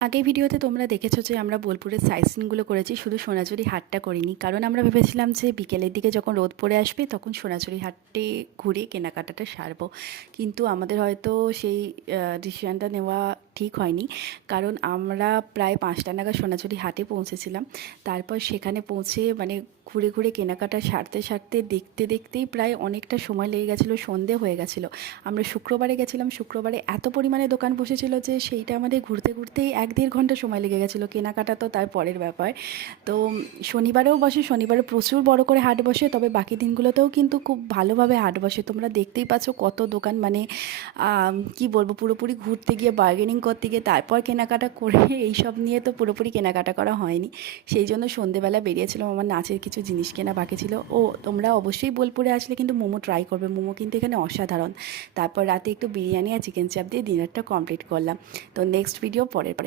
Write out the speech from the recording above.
আগের ভিডিওতে তোমরা দেখেছো যে আমরা বোলপুরের সাইট সিনগুলো করেছি, শুধু সোনাঝুরি হাটটা করিনি। কারণ আমরা ভেবেছিলাম যে বিকেলের দিকে যখন রোদ পড়ে আসবে তখন সোনাঝুরি হাটে ঘুরে কেনাকাটাটা সারবো, কিন্তু আমাদের হয়তো সেই ডিসিশানটা নেওয়া ঠিক হয়নি। কারণ আমরা প্রায় 5টা নাগাদ সোনাঝুরি হাটে পৌঁছেছিলাম। তারপর সেখানে পৌঁছে ঘুরে ঘুরে কেনাকাটা সারতে সারতে দেখতে দেখতেই প্রায় অনেকটা সময় লেগে গেছিলো, সন্ধে হয়ে গেছিলো। আমরা শুক্রবারে গেছিলাম, শুক্রবারে এত পরিমাণে দোকান বসেছিল যে সেইটা আমাদের ঘুরতে ঘুরতেই 1-1.5 ঘন্টা সময় লেগে গেছিলো। কেনাকাটা তো তার পরের ব্যাপার। তো শনিবারেও বসে, শনিবারে প্রচুর বড় করে হাট বসে, তবে বাকি দিনগুলোতেও কিন্তু খুব ভালোভাবে হাট বসে। তোমরা দেখতেই পাচ্ছ কত দোকান, কি বলবো, পুরোপুরি ঘুরতে গিয়ে বার্গেনিং করতে গিয়ে তারপর কেনাকাটা করে এইসব নিয়ে তো পুরোপুরি কেনাকাটা করা হয়নি। সেই জন্য সন্ধেবেলা বেরিয়েছিলাম, আমার নাচের কিছু জিনিস কেনা বাকি ছিল। ও তোমরা অবশ্যই বোলপুরে আসলে কিন্তু মোমো ট্রাই করবে, মোমো কিন্তু এখানে অসাধারণ। তারপর রাতে একটু বিরিয়ানি আর চিকেন চাপ দিয়ে ডিনারটা কমপ্লিট করলাম। তো নেক্সট ভিডিও পরের